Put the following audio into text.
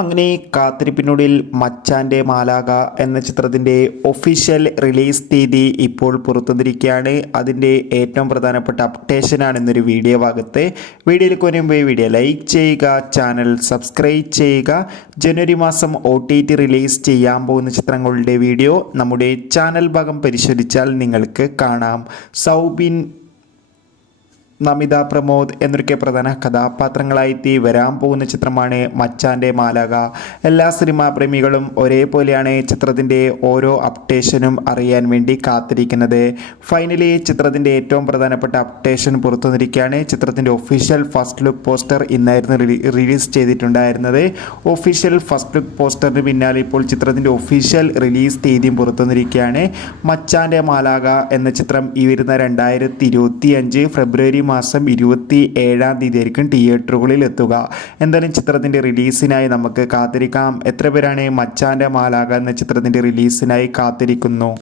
അങ്ങനെ കാത്തിരിപ്പിനൊടുവിൽ മച്ചാൻ്റെ മാലാഖ എന്ന ചിത്രത്തിൻ്റെ ഒഫീഷ്യൽ റിലീസ് തീയതി ഇപ്പോൾ പുറത്തുവന്നിരിക്കുകയാണ്. അതിൻ്റെ ഏറ്റവും പ്രധാനപ്പെട്ട അപ്ഡേഷനാണ് ഇന്നൊരു വീഡിയോ ഭാഗത്ത്. വീഡിയോയിലേക്ക് വരുമ്പോൾ വീഡിയോ ലൈക്ക് ചെയ്യുക, ചാനൽ സബ്സ്ക്രൈബ് ചെയ്യുക. ജനുവരി മാസം OTT റിലീസ് ചെയ്യാൻ പോകുന്ന ചിത്രങ്ങളുടെ വീഡിയോ നമ്മുടെ ചാനൽ ഭാഗം പരിശോധിച്ചാൽ നിങ്ങൾക്ക് കാണാം. സൗബിൻ, നമിത പ്രമോദ് എന്നൊക്കെ പ്രധാന കഥാപാത്രങ്ങളായി വരാൻ പോകുന്ന ചിത്രമാണ് മച്ചാൻ്റെ മാലാഖ. എല്ലാ സിനിമാ പ്രേമികളും ഒരേപോലെയാണ് ചിത്രത്തിൻ്റെ ഓരോ അപ്ഡേഷനും അറിയാൻ വേണ്ടി കാത്തിരിക്കുന്നത്. ഫൈനലി ചിത്രത്തിൻ്റെ ഏറ്റവും പ്രധാനപ്പെട്ട അപ്ഡേഷൻ പുറത്തുവന്നിരിക്കുകയാണ്. ചിത്രത്തിൻ്റെ ഒഫീഷ്യൽ ഫസ്റ്റ് ലുക്ക് പോസ്റ്റർ ഇന്നായിരുന്നു റിലീസ് ചെയ്തിട്ടുണ്ടായിരുന്നത്. ഒഫീഷ്യൽ ഫസ്റ്റ് ലുക്ക് പോസ്റ്ററിന് പിന്നാലെ ഇപ്പോൾ ചിത്രത്തിൻ്റെ ഒഫീഷ്യൽ റിലീസ് തീയതിയും പുറത്തുവന്നിരിക്കുകയാണ്. മച്ചാൻ്റെ മാലാഖ എന്ന ചിത്രം ഈ വരുന്ന 2025 ഫെബ്രുവരി മാസം 27-ാം തീയതി ആയിരിക്കും തിയേറ്ററുകളിൽ എത്തുക. എന്തായാലും ചിത്രത്തിൻ്റെ റിലീസിനായി നമുക്ക് കാത്തിരിക്കാം. എത്ര പേരാണ് മച്ചാൻ്റെ മാലാഖ എന്ന ചിത്രത്തിൻ്റെ റിലീസിനായി കാത്തിരിക്കുന്നു?